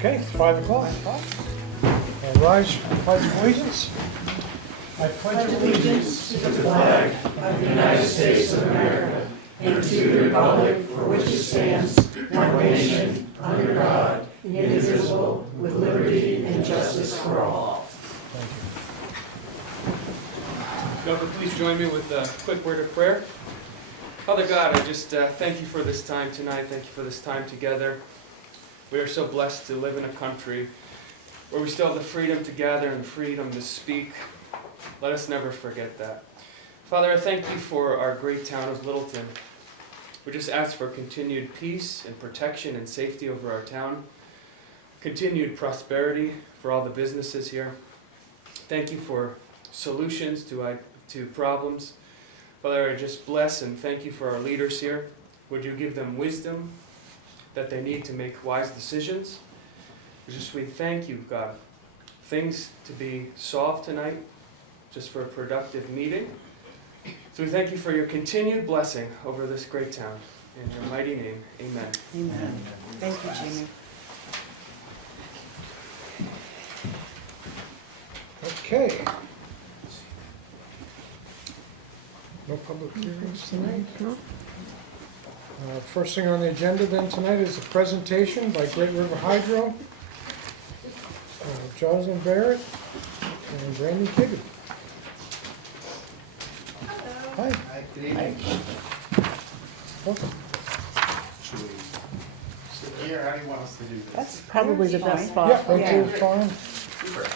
Okay, it's 5 o'clock. And rise for the Pledge of Allegiance. I pledge allegiance to the flag of the United States of America and to the republic for which it stands, one nation, under God, indivisible, with liberty and justice for all. Governor, please join me with a quick word of prayer. Father God, I just thank you for this time tonight. Thank you for this time together. We are so blessed to live in a country where we still have the freedom to gather and the freedom to speak. Let us never forget that. Father, I thank you for our great town of Littleton. We just ask for continued peace and protection and safety over our town. Continued prosperity for all the businesses here. Thank you for solutions to problems. Father, I just bless and thank you for our leaders here. Would you give them wisdom that they need to make wise decisions? We thank you, God. Things to be solved tonight, just for a productive meeting. So we thank you for your continued blessing over this great town. In your mighty name, amen. Amen. Thank you, Jamie. Okay. No public hearings tonight? No. First thing on the agenda then tonight is a presentation by Great River Hydro, Jocelyn Barrett and Brandon Kibbe. Hi. Hi, good evening. Welcome. Should we sit here? How do you want us to do this? That's probably the best spot. Yeah, right there, fine. Super.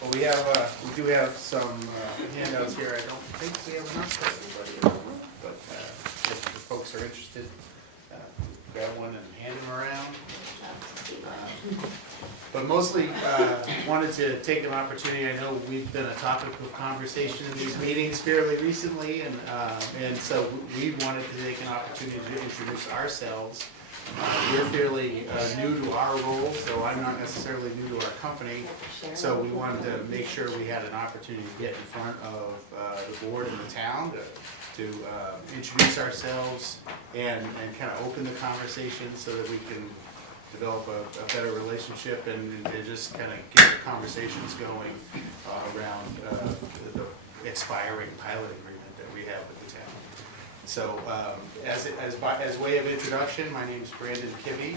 Well, we do have some handouts here. I don't think we have enough for everybody in the room, but if folks are interested, grab one and hand them around. But mostly wanted to take an opportunity. I know we've been a topic of conversation in these meetings fairly recently, and so we wanted to take an opportunity to introduce ourselves. We're fairly new to our role, so I'm not necessarily new to our company. So we wanted to make sure we had an opportunity to get in front of the board and the town to introduce ourselves and kind of open the conversation so that we can develop a better relationship and just kind of get the conversations going around the expiring pilot agreement that we have with the town. So as way of introduction, my name is Brandon Kibbe.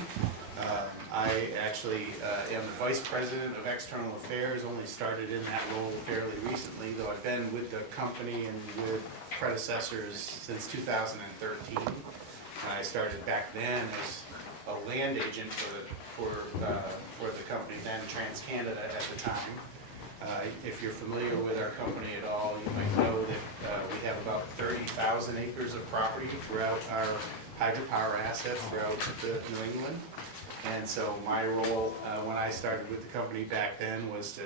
I actually am the Vice President of External Affairs, only started in that role fairly recently, though I've been with the company and with predecessors since 2013. I started back then as a land agent for the company, then TransCanada at the time. If you're familiar with our company at all, you might know that we have about 30,000 acres of property throughout our hydropower assets throughout New England. And so my role when I started with the company back then was to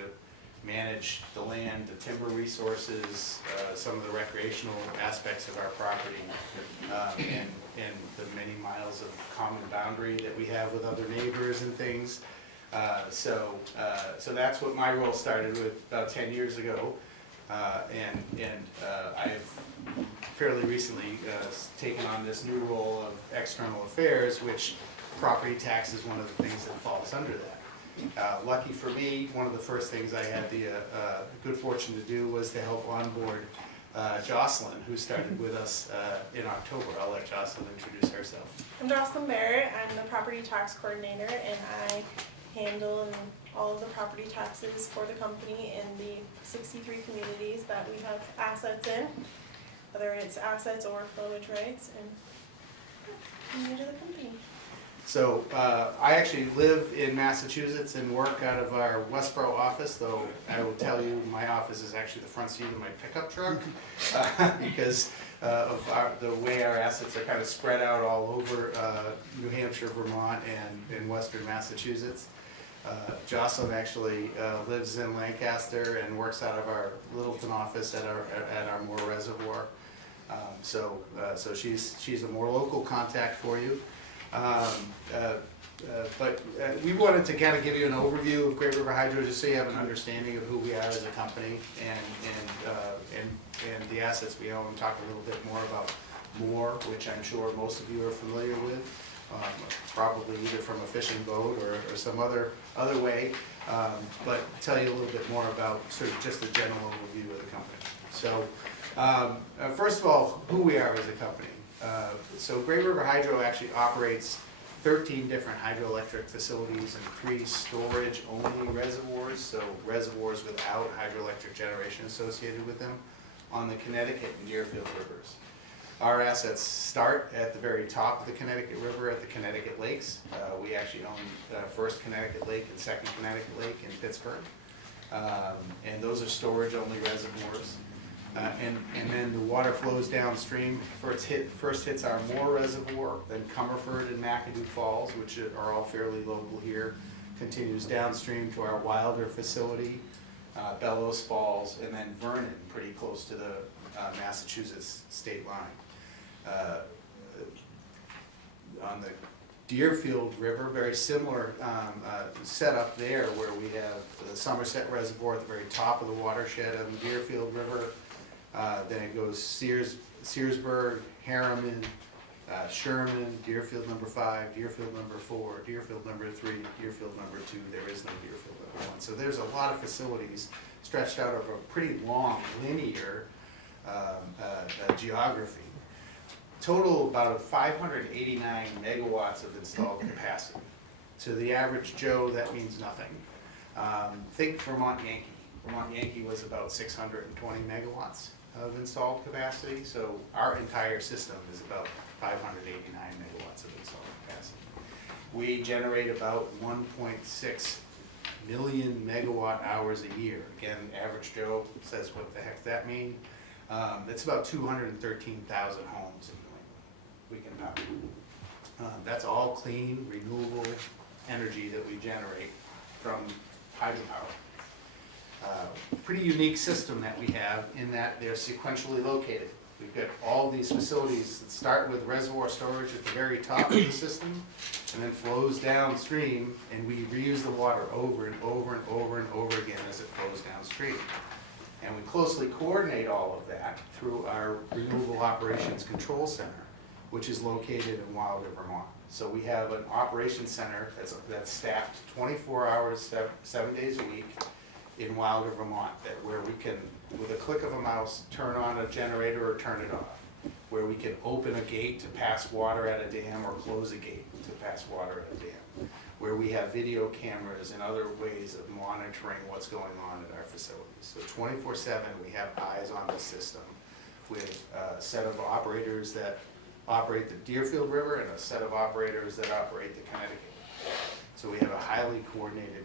manage the land, the timber resources, some of the recreational aspects of our property, and the many miles of common boundary that we have with other neighbors and things. So that's what my role started with about 10 years ago, and I've fairly recently taken on this new role of external affairs, which property tax is one of the things that falls under that. Lucky for me, one of the first things I had the good fortune to do was to help onboard Jocelyn, who started with us in October. I'll let Jocelyn introduce herself. I'm Jocelyn Barrett. I'm the property tax coordinator, and I handle all of the property taxes for the company in the 63 communities that we have assets in, whether it's assets or flowage rights, and I'm new to the company. So I actually live in Massachusetts and work out of our Westboro office, though I will tell you my office is actually the front seat of my pickup truck because of the way our assets are kind of spread out all over New Hampshire, Vermont, and in western Massachusetts. Jocelyn actually lives in Lancaster and works out of our Littleton office at our Moore Reservoir. So she's a more local contact for you. But we wanted to kind of give you an overview of Great River Hydro, just so you have an understanding of who we are as a company and the assets we own. Talk a little bit more about Moore, which I'm sure most of you are familiar with. probably either from a fishing boat or some other way, but tell you a little bit more about sort of just the general overview of the company. So, first of all, who we are as a company. So Great River Hydro actually operates 13 different hydroelectric facilities and 3 storage-only reservoirs, so reservoirs without hydroelectric generation associated with them, on the Connecticut and Deerfield rivers. Our assets start at the very top of the Connecticut River at the Connecticut Lakes. We actually own first Connecticut Lake and second Connecticut Lake in Pittsburgh. And those are storage-only reservoirs. And then the water flows downstream. First hits our Moore Reservoir, then Comerford and McAdoo Falls, which are all fairly local here. Continues downstream to our Wilder facility, Bellows Falls, and then Vernon, pretty close to the Massachusetts state line. On the Deerfield River, very similar setup there, where we have the Somerset Reservoir at the very top of the watershed on the Deerfield River. Then it goes Searsburg, Harriman, Sherman, Deerfield number 5, Deerfield number 4, Deerfield number 3, Deerfield number 2. There is no Deerfield number 1. So there's a lot of facilities stretched out over a pretty long linear geography. Total about 589 megawatts of installed capacity. To the average Joe, that means nothing. Think Vermont Yankee. Vermont Yankee was about 620 megawatts of installed capacity, so our entire system is about 589 megawatts of installed capacity. We generate about 1.6 million megawatt hours a year. Again, average Joe says, what the heck does that mean? It's about 213,000 homes in New England we can power. That's all clean, renewable energy that we generate from hydropower. Pretty unique system that we have in that they're sequentially located. We've got all these facilities that start with reservoir storage at the very top of the system and then flows downstream, and we reuse the water over and over and over and over again as it flows downstream. And we closely coordinate all of that through our Renewable Operations Control Center, which is located in Wilder, Vermont. So we have an operations center that's staffed 24 hours, 7 days a week in Wilder, Vermont, where we can, with a click of a mouse, turn on a generator or turn it off, where we can open a gate to pass water at a dam or close a gate to pass water at a dam, where we have video cameras and other ways of monitoring what's going on at our facilities. So 24/7, we have eyes on the system with a set of operators that operate the Deerfield River and a set of operators that operate the Connecticut. So we have a highly coordinated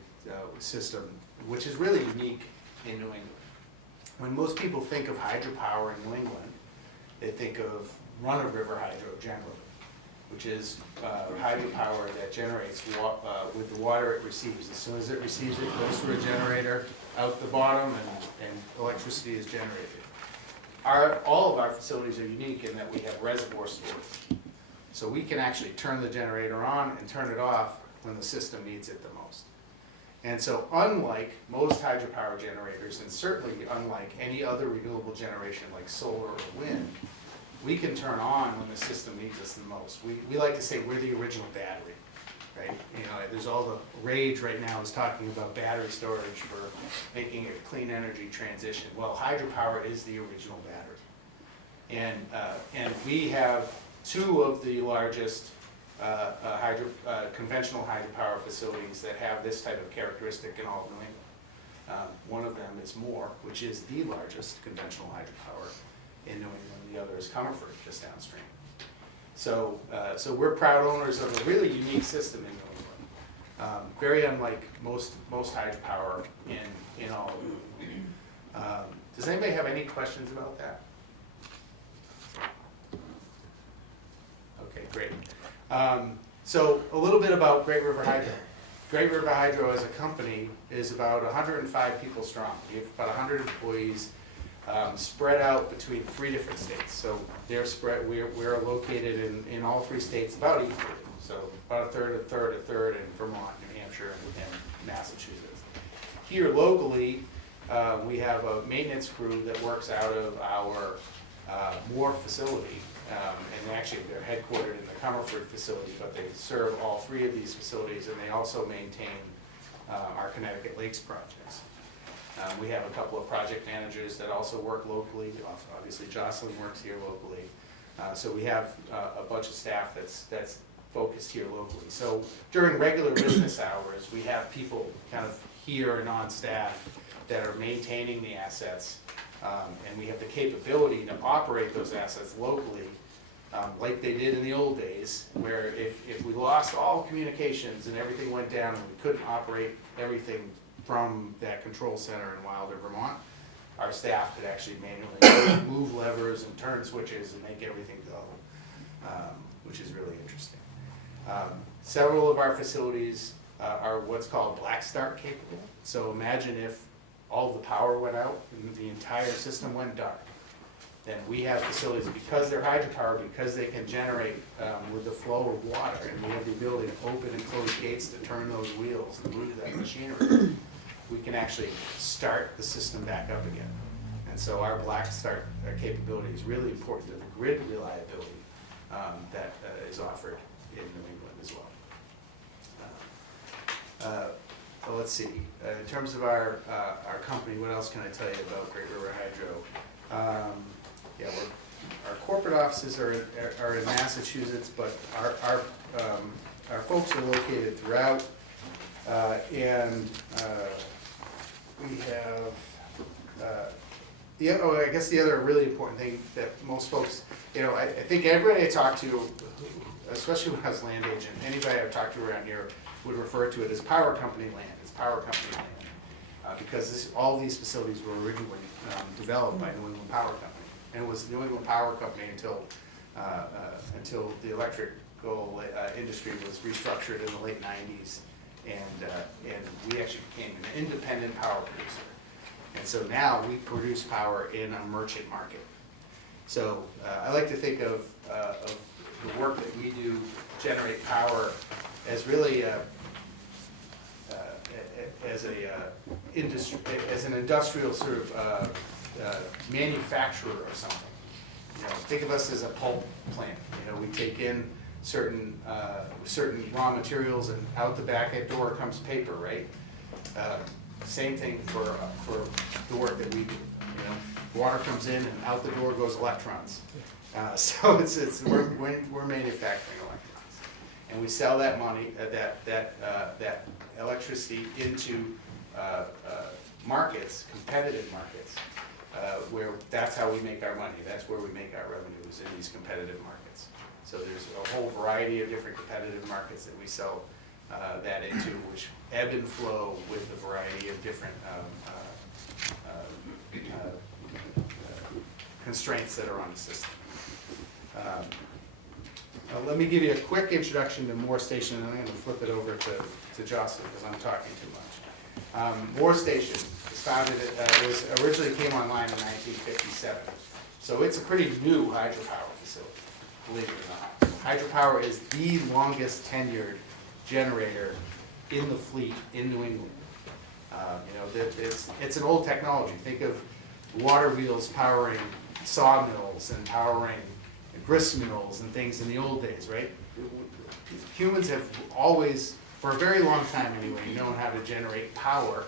system, which is really unique in New England. When most people think of hydropower in New England, they think of run-of-river hydro generally, which is hydropower that generates with the water it receives. As soon as it receives it, goes through a generator out the bottom, and electricity is generated. All of our facilities are unique in that we have reservoir storage. So we can actually turn the generator on and turn it off when the system needs it the most. And so unlike most hydropower generators, and certainly unlike any other renewable generation like solar or wind, we can turn on when the system needs us the most. We like to say we're the original battery, right? You know, there's all the rage right now is talking about battery storage for making a clean energy transition. Well, hydropower is the original battery. And we have 2 of the largest conventional hydropower facilities that have this type of characteristic in all of New England. One of them is Moore, which is the largest conventional hydropower in New England. The other is Comerford, just downstream. So we're proud owners of a really unique system in New England. Very unlike most hydropower in all of New England. Does anybody have any questions about that? Okay, great. So a little bit about Great River Hydro. Great River Hydro as a company is about 105 people strong. We have about 100 employees spread out between 3 different states. So they're spread. We're located in all 3 states about equally. So about a third, a third, a third in Vermont, New Hampshire, and Massachusetts. Here locally, we have a maintenance crew that works out of our Moore facility And actually, they're headquartered in the Comerford facility, but they serve all three of these facilities, and they also maintain our Connecticut Lakes projects. We have a couple of project managers that also work locally. Obviously, Jocelyn works here locally. So we have a bunch of staff that's focused here locally. So during regular business hours, we have people kind of here and on staff that are maintaining the assets. And we have the capability to operate those assets locally, like they did in the old days, where if we lost all communications and everything went down and we couldn't operate everything from that control center in Wilder, Vermont, our staff could actually manually move levers and turn switches and make everything go, which is really interesting. Several of our facilities are what's called black start capable. So imagine if all the power went out and the entire system went dark. Then we have facilities, because they're hydropower, because they can generate with the flow of water, and we have the ability to open and close gates to turn those wheels and move that machinery, we can actually start the system back up again. And so our black start capability is really important to the grid reliability that is offered in New England as well. So let's see, in terms of our company, what else can I tell you about Great River Hydro? Yeah, our corporate offices are in Massachusetts, but our folks are located throughout, and we have, I guess the other really important thing that most folks, I think everybody I talk to, especially when I was land agent, anybody I've talked to around here would refer to it as power company land. It's power company land, because all these facilities were originally developed by New England Power Company. And it was New England Power Company until the electrical industry was restructured in the late 90s, and we actually became an independent power producer. And so now we produce power in a merchant market. So I like to think of the work that we do generate power as really as an industrial sort of manufacturer of something. Think of us as a pulp plant. We take in certain raw materials, and out the back door comes paper, right? Same thing for the work that we do. Water comes in, and out the door goes electrons. So we're manufacturing electrons, and we sell that money, that electricity into markets, competitive markets, where that's how we make our money. That's where we make our revenues, in these competitive markets. So there's a whole variety of different competitive markets that we sell that into, which ebb and flow with a variety of different constraints that are on the system. Let me give you a quick introduction to Moore Station, and I'm going to flip it over to Jocelyn because I'm talking too much. Moore Station was founded, originally came online in 1957. So it's a pretty new hydropower facility, believe it or not. Hydropower is the longest tenured generator in the fleet in New England. It's an old technology. Think of water wheels powering sawmills and powering grist mills and things in the old days, right? Humans have always, for a very long time anyway, known how to generate power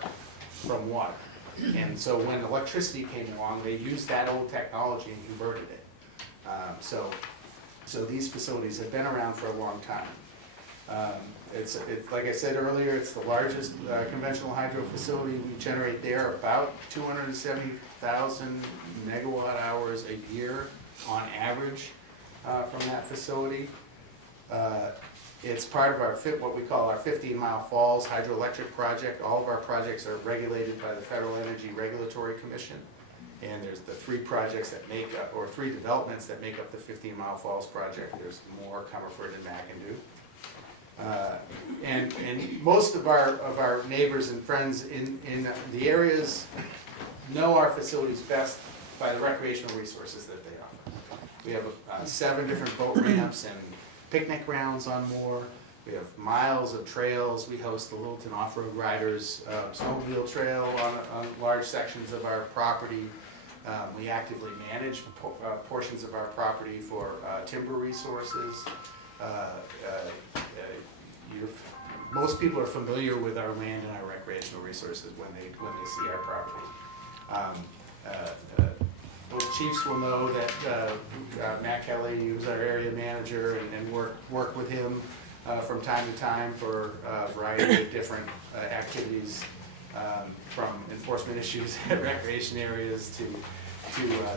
from water. And so when electricity came along, they used that old technology and converted it. So these facilities have been around for a long time. It's like I said earlier, it's the largest conventional hydro facility. We generate there about 270,000 megawatt hours a year on average from that facility. It's part of our what we call our 15-mile Falls hydroelectric project. All of our projects are regulated by the Federal Energy Regulatory Commission. And there's the three projects that make up, or three developments that make up the 15-mile Falls project. There's Moore, Comerford, and McIndoe. And most of our neighbors and friends in the areas know our facilities best by the recreational resources that they offer. We have 7 different boat ramps and picnic grounds on Moore. We have miles of trails. We host the Littleton Off-Road Riders snowmobile trail on large sections of our property. We actively manage portions of our property for timber resources. Most people are familiar with our land and our recreational resources when they see our property. Both chiefs will know that Matt Kelly, who's our area manager, and work with him from time to time for a variety of different activities, from enforcement issues at recreation areas to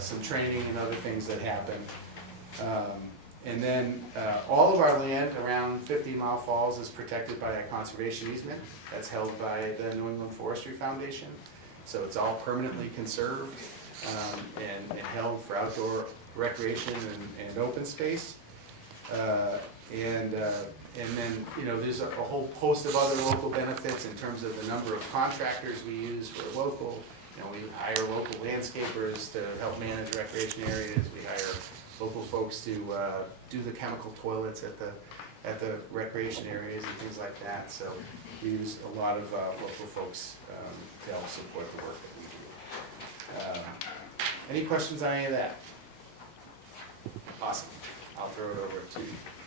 some training and other things that happen. And then all of our land around 50 Mile Falls is protected by a conservation easement that's held by the New England Forestry Foundation. So it's all permanently conserved and held for outdoor recreation and open space. And then, you know, there's a whole host of other local benefits in terms of the number of contractors we use for local. You know, we hire local landscapers to help manage recreation areas. We hire local folks to do the chemical toilets at the recreation areas and things like that. So we use a lot of local folks to help support the work that we do. Any questions on any of that? Awesome. I'll throw it over to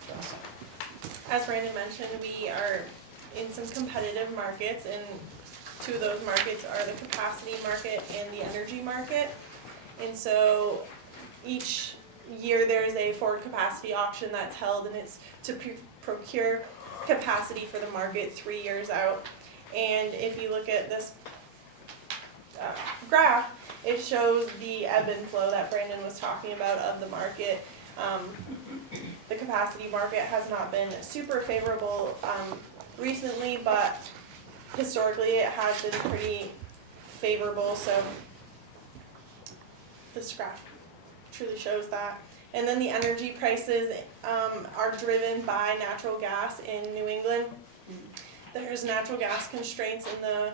Jocelyn. As Brandon mentioned, we are in some competitive markets, and two of those markets are the capacity market and the energy market. And so each year there's a forward capacity auction that's held, and it's to procure capacity for the market 3 years out. And if you look at this graph, it shows the ebb and flow that Brandon was talking about of the market. The capacity market has not been super favorable recently, but historically it has been pretty favorable, so this graph truly shows that. And then the energy prices are driven by natural gas in New England. There's natural gas constraints in the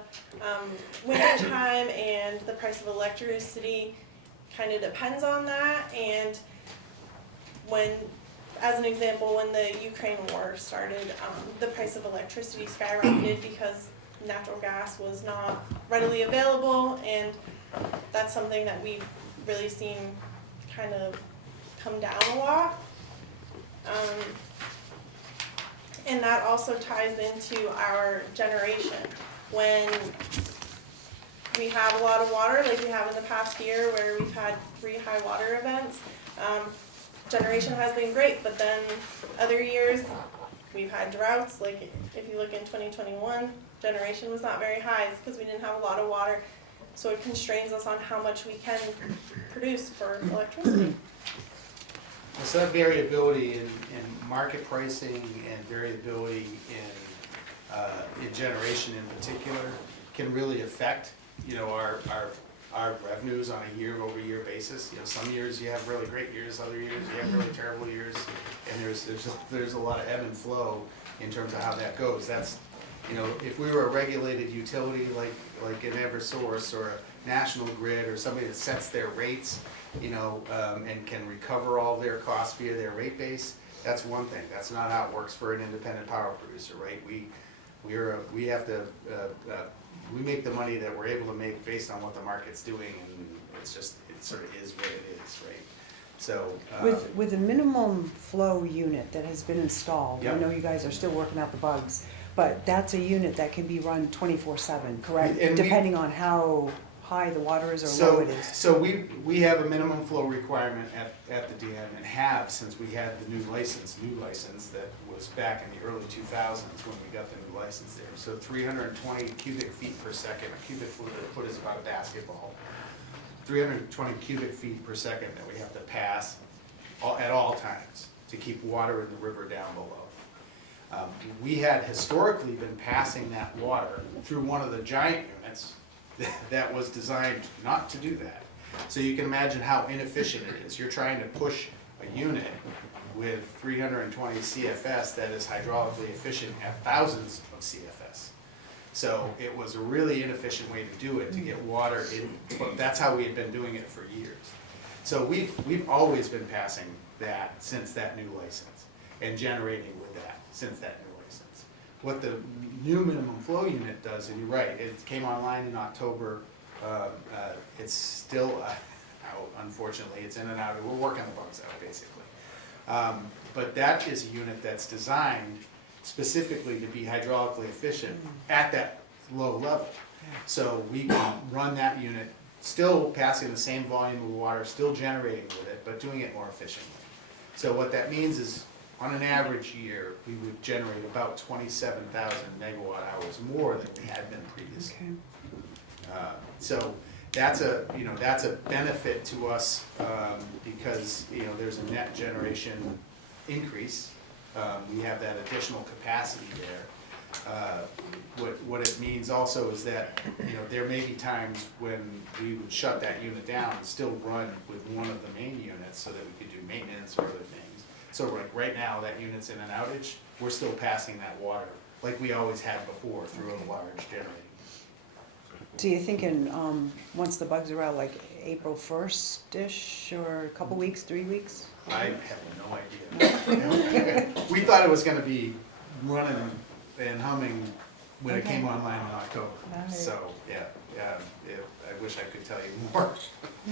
winter time, and the price of electricity kind of depends on that. And when, as an example, when the Ukraine war started, the price of electricity skyrocketed because natural gas was not readily available, and that's something that we've really seen kind of come down a lot. And that also ties into our generation. When we have a lot of water, like we have in the past year where we've had 3 high water events, generation has been great, but then other years we've had droughts. Like if you look in 2021, generation was not very high. It's because we didn't have a lot of water, so it constrains us on how much we can produce for electricity. So that variability in market pricing and variability in generation in particular can really affect, you know, our revenues on a year-over-year basis. You know, some years you have really great years, other years you have really terrible years, and there's a lot of ebb and flow in terms of how that goes. That's, you know, if we were a regulated utility like an Eversource or a National Grid or somebody that sets their rates, you know, and can recover all their costs via their rate base, that's one thing. That's not how it works for an independent power producer, right? We have to we make the money that we're able to make based on what the market's doing, and it sort of is what it is, right? So With a minimum flow unit that has been installed, I Yep. know you guys are still working out the bugs, but that's a unit that can be run 24/7, correct? And we- Depending on how high the water is or low it is. So we have a minimum flow requirement at the dam, and have since we had the new license that was back in the early 2000s when we got the new license there. So 320 cubic feet per second. A cubic foot is about a basketball. 320 cubic feet per second that we have to pass at all times to keep water in the river down below. We had historically been passing that water through one of the giant units that was designed not to do that. So you can imagine how inefficient it is. You're trying to push a unit with 320 CFS that is hydraulically efficient at thousands of CFS. So it was a really inefficient way to do it, to get water in, but that's how we had been doing it for years. So we've always been passing that since that new license, and generating with that since that new license. What the new minimum flow unit does, and you're right, it came online in October. It's still, out, unfortunately, it's in and out, we're working the bugs out, basically. But that is a unit that's designed specifically to be hydraulically efficient at that low level. So we can run that unit, still passing the same volume of water, still generating with it, but doing it more efficiently. So what that means is, on an average year, we would generate about 27,000 megawatt hours more than we had been previously. Okay. So that's a benefit to us, because, there's a net generation increase. We have that additional capacity there. What it means also is that, there may be times when we would shut that unit down and still run with one of the main units so that we could do maintenance or other things. So like right now, that unit's in an outage, we're still passing that water like we always had before through a large generating. So you're thinking, once the bugs are out, like April 1st-ish, or a couple weeks, 3 weeks? I have no idea. We thought it was gonna be running and humming when it came online in October. Alright. So, yeah, I wish I could tell you more,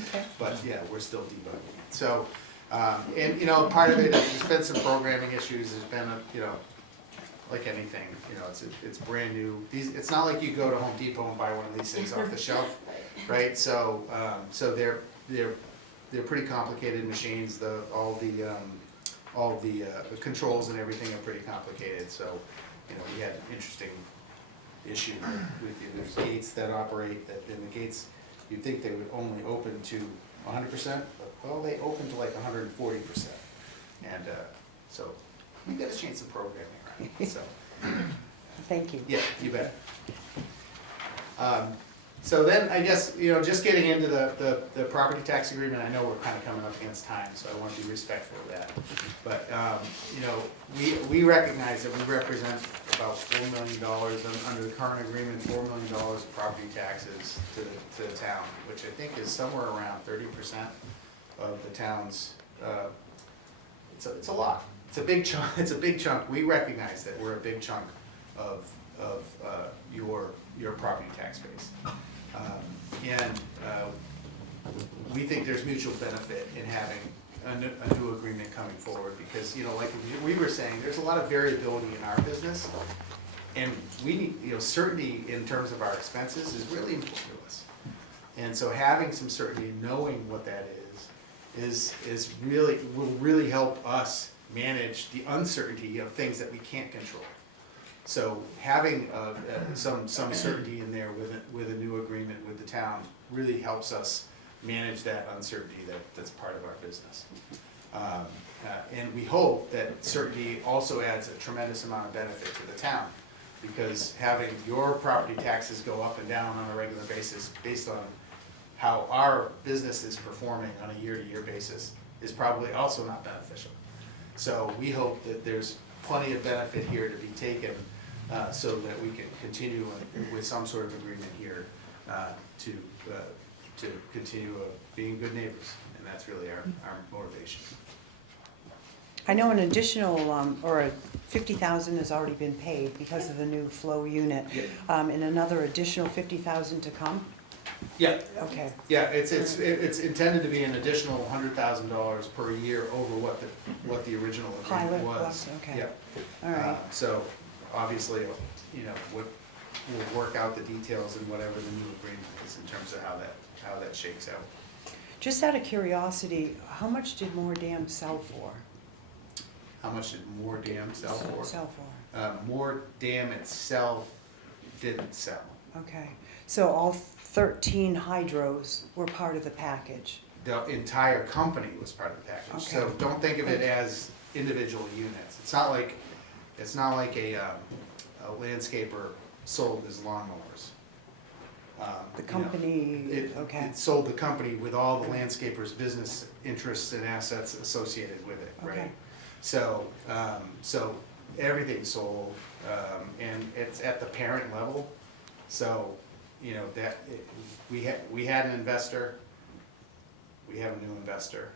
Okay. but yeah, we're still debugging it. So, and part of it, there's been some programming issues, there's been like anything, it's brand new. It's not like you go to Home Depot and buy one of these things off the shelf, right? So they're pretty complicated machines. All the controls and everything are pretty complicated. So we had an interesting issue with there's gates that operate, and the gates, you'd think they would only open to 100%, but well, they open to like 140%. And so we got to change some programming, right? So Thank you. yeah, you bet. So then, I guess, just getting into the property tax agreement, I know we're kind of coming up against time, so I want to be respectful of that. But, we recognize that we represent about $4 million under the current agreement, $4 million of property taxes to the town, which I think is somewhere around 30% of the town's, it's a lot. It's a big chunk, We recognize that we're a big chunk of your property tax base. We think there's mutual benefit in having a new agreement coming forward, because, like we were saying, there's a lot of variability in our business, and we need, certainty in terms of our expenses is really important to us. And so having some certainty, knowing what that is really, will really help us manage the uncertainty of things that we can't control. So having some certainty in there with a new agreement with the town really helps us manage that uncertainty that's part of our business. And we hope that certainty also adds a tremendous amount of benefit to the town, because having your property taxes go up and down on a regular basis based on how our business is performing on a year-to-year basis is probably also not beneficial. So we hope that there's plenty of benefit here to be taken, so that we can continue with some sort of agreement here to continue being good neighbors, and that's really our motivation. I know an additional, or 50,000 has already been paid because of the new flow unit, and another additional 50,000 to come? Yeah. Okay. Yeah, it's intended to be an additional $100,000 per year over what the original agreement Pilot was. okay. Yeah. All right. So obviously, we'll work out the details in whatever the new agreement is in terms of how that shakes out. Just out of curiosity, how much did Moore Dam sell for? How much did Moore Dam sell for? Sell for. Moore Dam itself didn't sell. Okay. So all 13 hydros were part of the package? The entire company was part of the package. So Okay. don't think of it as individual units. It's not like a landscaper sold his lawnmowers. The company, okay. It sold the company with all the landscaper's business interests and assets associated with it, right? Okay. So everything's sold, and it's at the parent level. So, we had an investor, we have a new investor.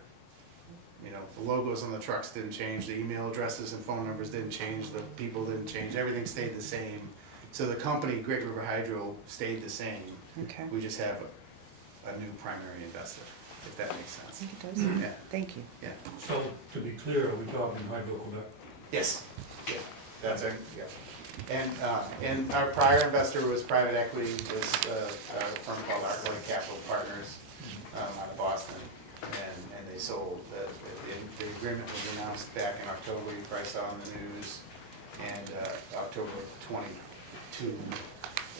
The logos on the trucks didn't change, the email addresses and phone numbers didn't change, the people didn't change, everything stayed the same. So the company, Great River Hydro, stayed the same. Okay. We just have a new primary investor. if that makes sense. It does. Yeah, Thank you. yeah. So, to be clear, are we talking hydro-electric? Yes, yeah, that's our, yeah. And our prior investor was private equity, was a firm called Arclight Capital Partners, out of Boston. And they sold, the agreement was announced back in October, you probably saw in the news, and October of '22.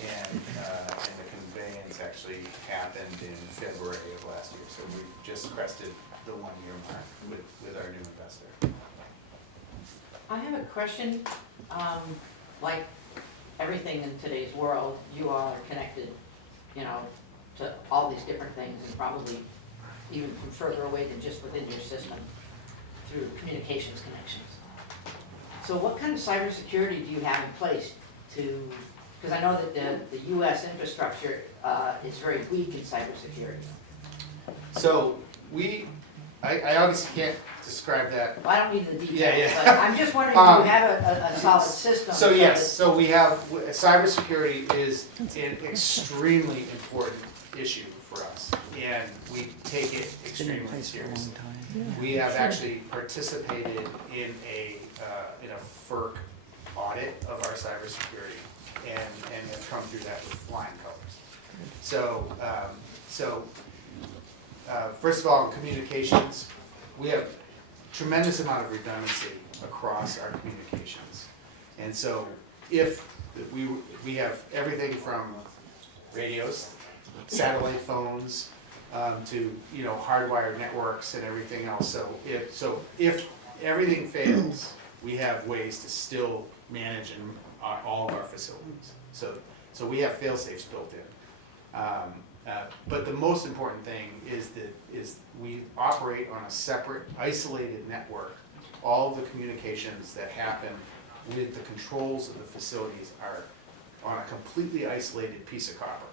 And the conveyance actually happened in February of last year, so we just crested the 1-year mark with our new investor. I have a question. Like everything in today's world, you all are connected, you know, to all these different things, and probably even from further away than just within your system through communications connections. So what kind of cybersecurity do you have in place to, because I know that the US infrastructure is very weak in cybersecurity. So I obviously can't describe that. Well, I don't need the details, Yeah, yeah. but I'm just wondering, do you have a solid system? So that- yes, so we have, cybersecurity is an extremely important issue for us, and we take it extremely seriously. We have actually participated in a FERC audit of our cybersecurity, and have come through that with flying colors. So, first of all, in communications, we have tremendous amount of redundancy across our communications. And so if we have everything from radios, satellite phones, to, you know, hardwired networks and everything else. So if everything fails, we have ways to still manage all of our facilities. So we have fail-safes built in. But the most important thing is we operate on a separate, isolated network. All of the communications that happen with the controls of the facilities are on a completely isolated piece of copper.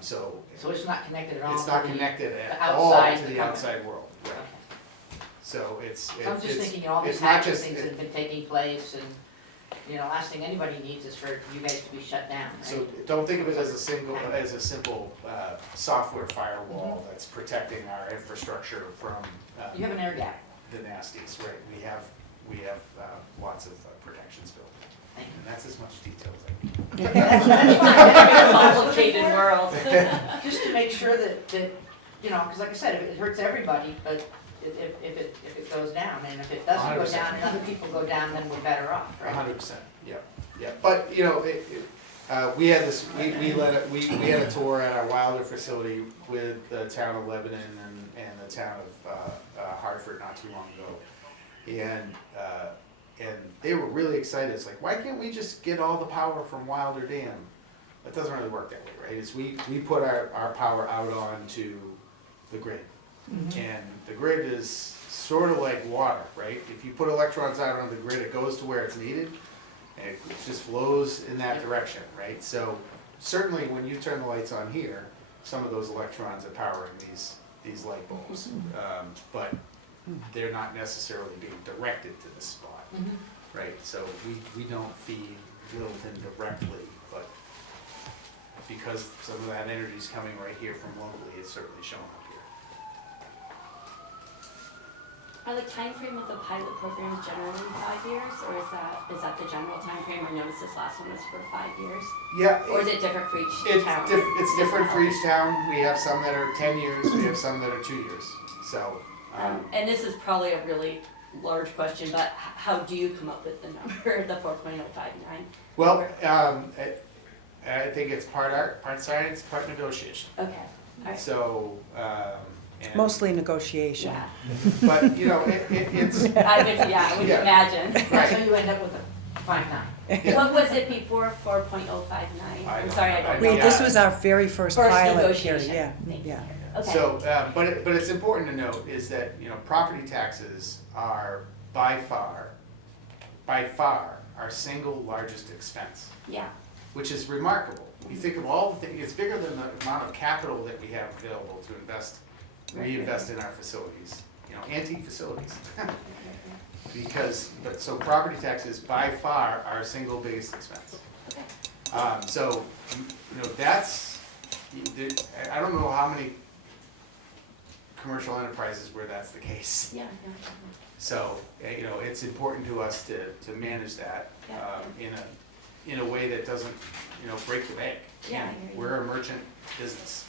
So it's not connected at all? it's not connected at the all outside to the company. outside world. Right. Okay. So it's I'm just thinking, all these it's not hacking just things that have been taking place, and, you know, last thing anybody needs is for you guys to be shut down, right? So don't think of it as a simple software firewall that's protecting our infrastructure from You have an air gap. the nasties, right? We have lots of protections built in, Thank you. and that's as much detail as I can. That's fine. It's a complicated world. Just to make sure that, you know, because like I said, it hurts everybody, but if it goes down, and if it doesn't go 100%. down and other people go down, then we're better off, right? 100%, yeah. But, you know, we had this, we had a tour at our Wilder facility with the town of Lebanon and the town of Hartford not too long ago. And they were really excited. It's like, why can't we just get all the power from Wilder Dam? It doesn't really work that way, right? It's we put our power out onto the grid. And the grid is sort of like water, right? If you put electrons out on the grid, it goes to where it's needed, and it just flows in that direction, right? So certainly when you turn the lights on here, some of those electrons are powering these light bulbs. But they're not necessarily being directed to this spot, right? So we don't feed Littleton directly, but because some of that energy is coming right here from locally, it's certainly showing up here. Are the timeframe of the pilot programs generally 5 years, or is that the general timeframe? I noticed this last one was for 5 years. Yeah. Or is it different for each town? It's different for each town. We have some that are 10 years, we have some that are 2 years. So, And this is probably a really large question, but how do you come up with the number, the 4.059? well, I think it's part art, part science, part negotiation. Okay, alright. So, and, Mostly negotiation. Yeah, but you know, it's, I would Yeah. imagine. So you end up with a 5.9. What was it before 4.059? I I'm don't sorry, know. I don't We, know. this was our very first First pilot here, negotiation. yeah, Thank you. yeah. Okay. so, but it's important to note is that, you know, property taxes are by far our single largest expense, Yeah, which is remarkable. You think of all the things, it's bigger than the amount of capital that we have available to reinvest in our facilities, you know, antique facilities. So property taxes by far our single biggest expense. okay. So, you know, that's, I don't know how many commercial enterprises where that's the case. Yeah, So, you know, it's important to us to manage that in a way that doesn't, you know, break the bank. Yeah, I hear you. We're a merchant business.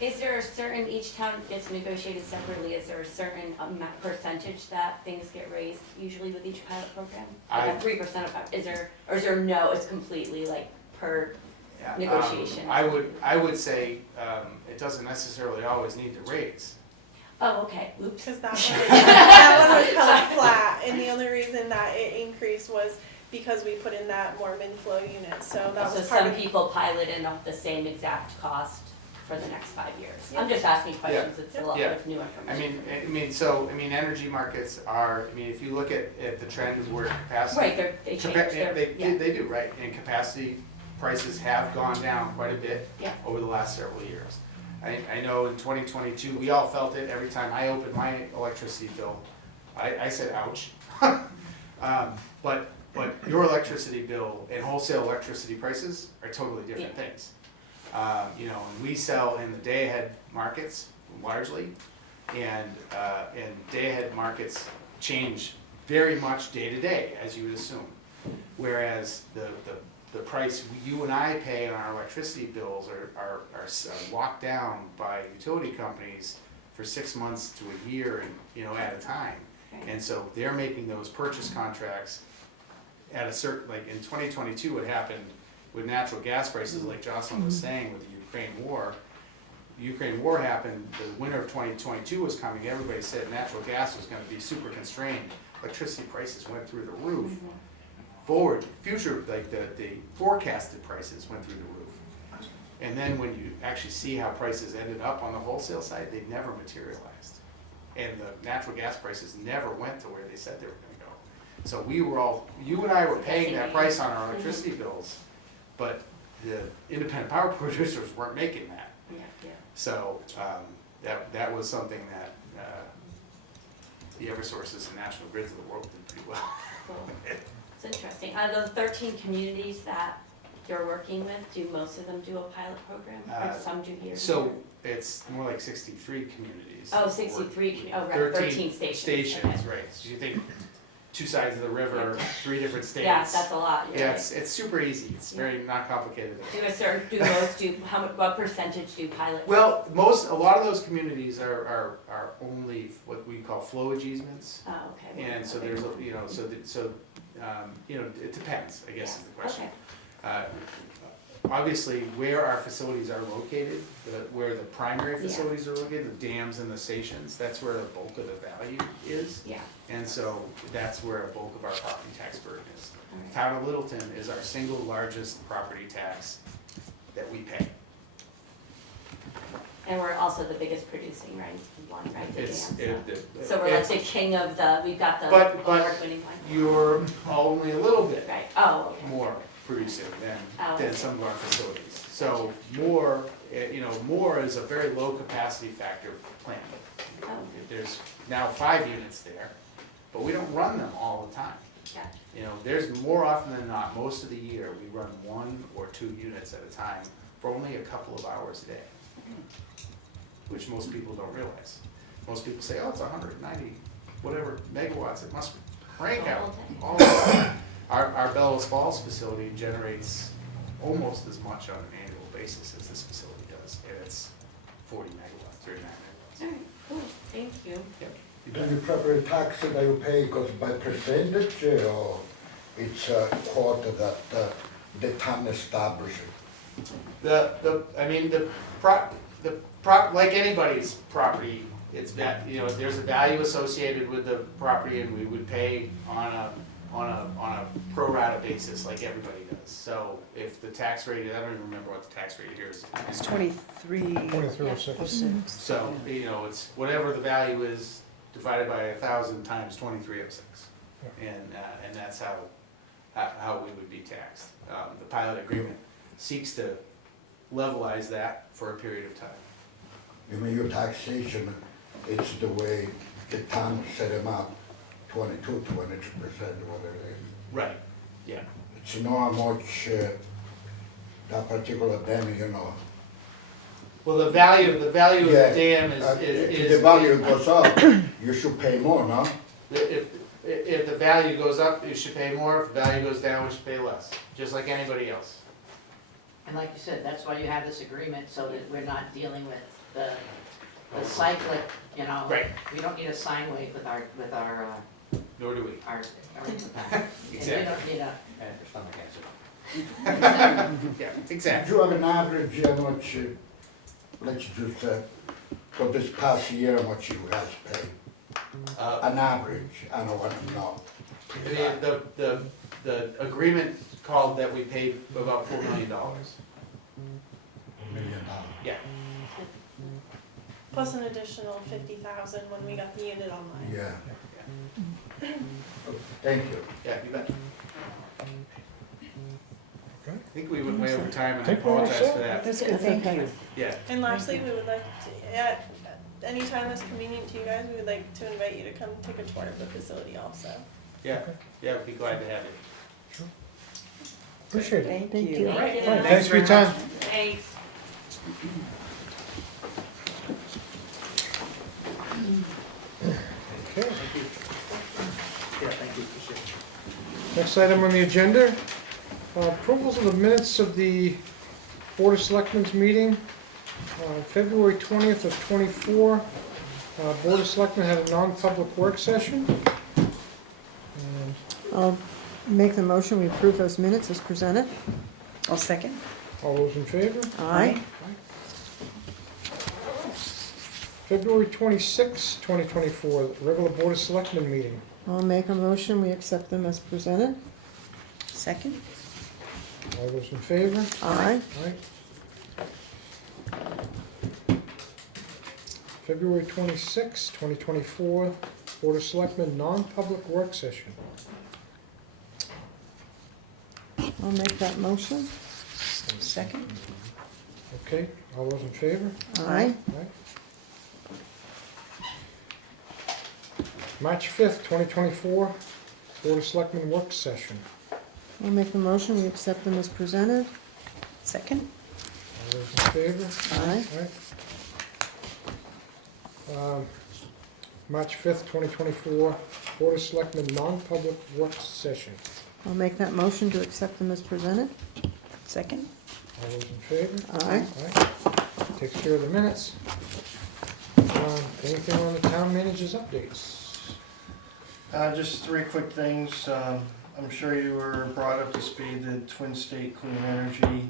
Is there a certain, each town gets negotiated separately, is there a certain percentage that things get raised usually with each pilot program? Like a 3% of, is there, or is there no, it's completely like per Yeah, negotiation? I would say, it doesn't necessarily always need to raise. Oh, okay, oops. Because that one was held flat, and the only reason that it increased was because we put in that Mormon flow unit, so that So was part some of. people pilot in the same exact cost for the next 5 years. I'm just asking questions, it's a lot Yeah. of new information. Energy markets are, if you look at the trend of where capacity. Right, they change their, yeah. They do, right, and capacity prices have gone down quite a bit Yeah. over the last several years. I know in 2022, we all felt it every time I opened my electricity bill, I said, ouch. But your electricity bill and wholesale electricity prices are totally different things. You know, and we sell in the day-ahead markets largely, and day-ahead markets change very much day to day, as you would assume. Whereas the price you and I pay on our electricity bills are locked down by utility companies for 6 months to a year and, you know, at a time. And so they're making those purchase contracts at a certain, like in 2022, what happened with natural gas prices, like Jocelyn was saying with the Ukraine war. The Ukraine war happened, the winter of 2022 was coming, everybody said natural gas was gonna be super constrained. Electricity prices went through the roof. Future, like the forecasted prices went through the roof. And then when you actually see how prices ended up on the wholesale side, they never materialized. And the natural gas prices never went to where they said they were gonna go. So you and I were paying that price on our electricity bills, but the independent power producers weren't making that. Yeah. So, that was something that, the Eversources and National Grids of the world did pretty well. Cool. It's interesting. Out of the 13 communities that you're working with, do most of them do a pilot program? Or some do here? So, it's more like 63 communities. Oh, 63, oh, right, 13 stations. Stations, Okay. right, so you think 2 sides of the river, 3 different states. Yeah, that's a lot. You're Yeah, right. it's super easy, it's very not complicated. What percentage do pilot? Well, a lot of those communities are only what we call flowage easements. Oh, okay. And so there's, it depends, I guess is the question. Okay. Obviously, where our facilities are located, where the primary facilities are located, the dams and the stations, that's where the bulk of the value is. Yeah. And so that's where a bulk of our property tax burden is. All right. Town of Littleton is our single largest property tax that we pay. And we're also the biggest producing, one, right? The It's, dam, so we're like the king of we've got the But award-winning one. you're only a little bit Right, oh, okay. more producing Oh, than okay. some of our facilities. So more is a very low capacity factor plant. Oh, There's now 5 units there, but we don't run them all the time. gotcha. You know, there's more often than not, most of the year, we run 1 or 2 units at a time for only a couple of hours a day, which most people don't realize. Most people say, oh, it's 190, whatever megawatts, it must crank out all the time. Our Bellows Falls facility generates almost as much on an annual basis as this facility does, and it's 40 megawatts, 39 megawatts. All right, cool, thank you. Yep. You Do bet. you property tax that you pay because by percentage or it's a quota that the town establishes? Like anybody's property, it's there's a value associated with the property, and we would pay on a pro rata basis like everybody does. So if the tax rate, I don't even remember what the tax rate here is. It's 23. 2306. So, it's whatever the value is divided by 1,000 times 2306. And that's how we would be taxed. The pilot agreement seeks to levelize that for a period of time. You mean your taxation, it's the way the town set them up, 22, 23%, whatever it is. Right, yeah. It's not how much that particular dam, Well, the value of the Yeah. dam If the value goes up, you should pay more, no? if the value goes up, you should pay more, if the value goes down, we should pay less, just like anybody else. And like you said, that's why you have this agreement, so that we're not dealing with the cyclic, you know. Right. We don't need a sine wave with our, Nor do we. our And we Exactly. don't need a, And for stomach acid. Yeah, Do exactly. you have an average, how much, let's just say, for this past year, how much you guys pay? An average, I don't want to know. The agreement called that we paid about $4 million. $1 million. Yeah. Plus an additional 50,000 when we got the unit online. Yeah. Thank you. Yeah, you bet. Okay. I think we went way over time, and I Think we're all apologize set? for that. That's good, thank you. Yeah. And lastly, we would like to, at any time that's convenient to you guys, we would like to invite you to come take a tour of the facility also. Yeah, yeah, we'd be glad to have you. Appreciate it. Thank you. All right. All right, thanks for your time. Thanks. Okay. Yeah, thank you, appreciate it. Next item on the agenda, approvals of the minutes of the Board of Selectmen's meeting, February 20th of '24. Board of Selectmen had a non-public work session. And I'll make the motion, we approve those minutes as presented. I'll second. all those in favor? Aye. February 26th, 2024, regular Board of Selectmen meeting. I'll make a motion, we accept them as presented. Second. All those in favor? Aye. Aye. February 26th, 2024, Board of Selectmen non-public work session. I'll make that motion. Second. Okay, all those in favor? Aye. Aye. March 5th, 2024, Board of Selectmen work session. I'll make the motion, we accept them as presented. Second. All those in favor? Aye. Aye. March 5th, 2024, Board of Selectmen non-public work session. I'll make that motion to accept them as presented. Second. All those in favor? Aye. Aye. Takes care of the minutes. Anything on the town manager's updates? Just three quick things. I'm sure you were brought up to speed that Twin State Clean Energy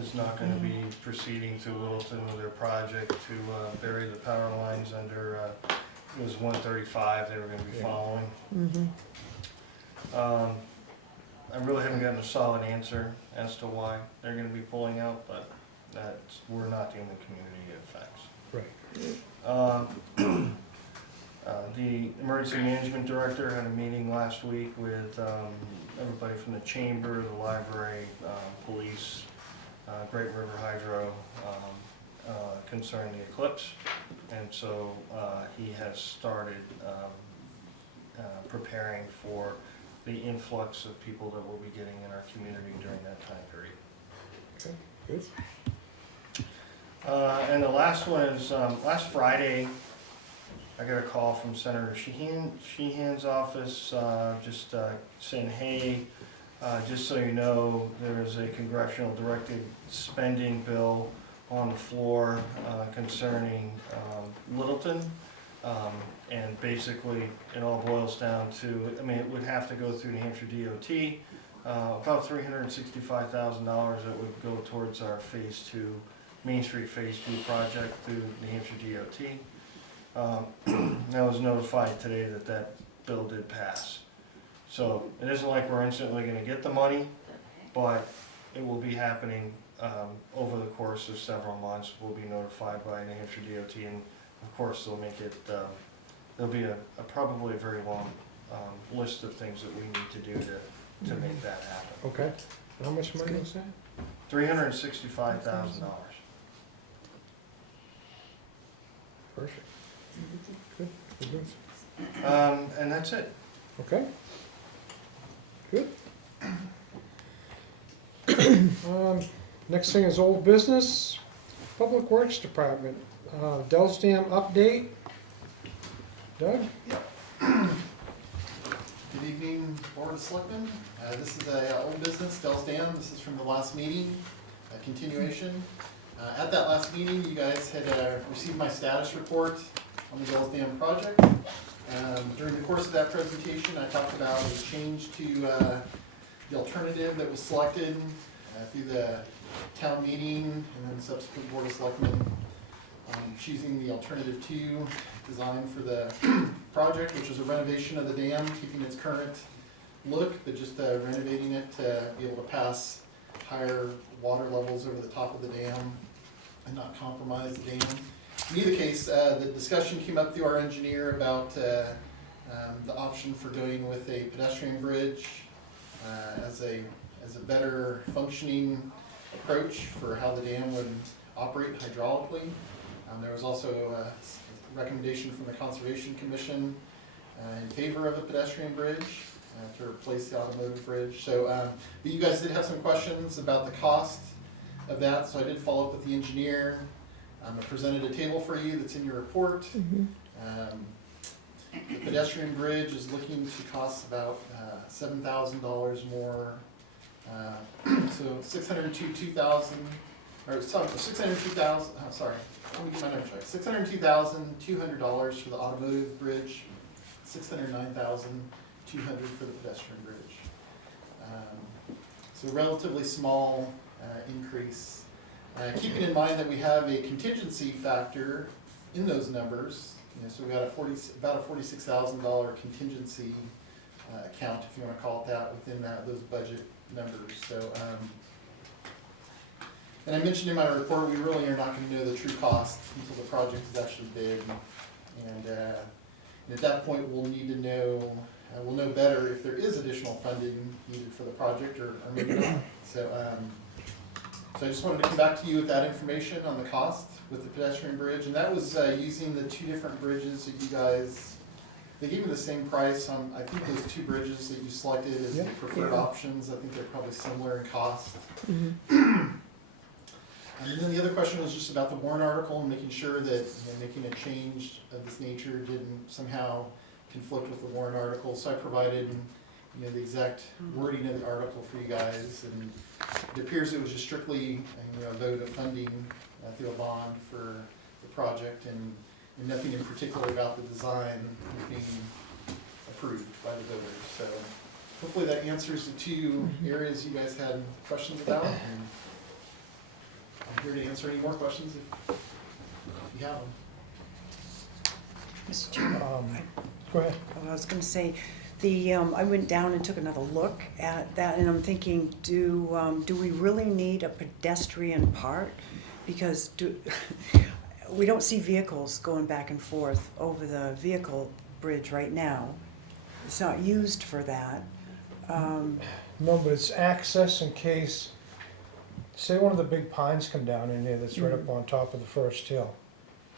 is not going to be proceeding to Littleton with their project to bury the power lines under, it was 135 they were going to be following. Mm-hmm. I really haven't gotten a solid answer as to why they're going to be pulling out, but we're not the only community it affects. Right. The emergency management director had a meeting last week with everybody from the chamber, the library, police, Great River Hydro, concerning the eclipse. And so he has started preparing for the influx of people that we'll be getting in our community during that time period. Okay, good. And the last one is, last Friday, I got a call from Senator Sheehan's office, just saying, hey, just so you know, there is a congressional directed spending bill on the floor concerning Littleton. And basically, it all boils down to, I mean, it would have to go through New Hampshire DOT, about $365,000 that would go towards our Phase 2, Main Street Phase 2 project through New Hampshire DOT. I was notified today that that bill did pass. So it isn't like we're instantly going to get the money, but it will be happening over the course of several months. We'll be notified by New Hampshire DOT, and of course they'll make it, there'll be probably a very long list of things that we need to do to make that happen. Okay. How much money was that? $365,000. Perfect. Good. Good news. And that's it. Okay. Good. Next thing is old business. Public Works Department, Dells Dam update. Doug? Good evening, Board of Selectmen. This is a old business, Dells Dam. This is from the last meeting, a continuation. At that last meeting, you guys had received my status report on the Dells Dam project. During the course of that presentation, I talked about a change to the alternative that was selected through the town meeting and then subsequent Board of Selectmen choosing the alternative 2 design for the project, which is a renovation of the dam, keeping its current look, but just renovating it to be able to pass higher water levels over the top of the dam and not compromise the dam. In either case, the discussion came up through our engineer about the option for going with a pedestrian bridge as a better functioning approach for how the dam would operate hydraulically. There was also a recommendation from the Conservation Commission in favor of a pedestrian bridge to replace the automotive bridge. So, but you guys did have some questions about the cost of that, so I did follow up with the engineer. I presented a table for you that's in your report. The pedestrian bridge is looking to cost about $7,000 more. So let me get my numbers right. $602,200 for the automotive bridge, $609,200 for the pedestrian bridge. So relatively small increase. Keeping in mind that we have a contingency factor in those numbers. So we got about a $46,000 contingency account, if you want to call it that, within those budget numbers. So. And I mentioned in my report, we really are not going to know the true cost until the project is actually bid. And at that point, we'll need to know, we'll know better if there is additional funding needed for the project or maybe not. So I just wanted to come back to you with that information on the cost with the pedestrian bridge. And that was using the 2 different bridges that you guys, they gave me the same price on, I think those 2 bridges that you selected as the preferred options. I think they're probably similar in cost. And then the other question was just about the warrant article and making sure that making a change of this nature didn't somehow conflict with the warrant article. So I provided the exact wording of the article for you guys, and it appears it was just strictly a vote of funding through a bond for the project, and nothing in particular about the design was being approved by the voters. So hopefully that answers the 2 areas you guys had questions about. And I'm here to answer any more questions if you have them. Mr. Chairman, Go ahead. I was going to say, I went down and took another look at that, and I'm thinking, do we really need a pedestrian part? Because we don't see vehicles going back and forth over the vehicle bridge right now. It's not used for that. No, but it's access in case, say one of the big pines come down in there that's right up on top of the first hill.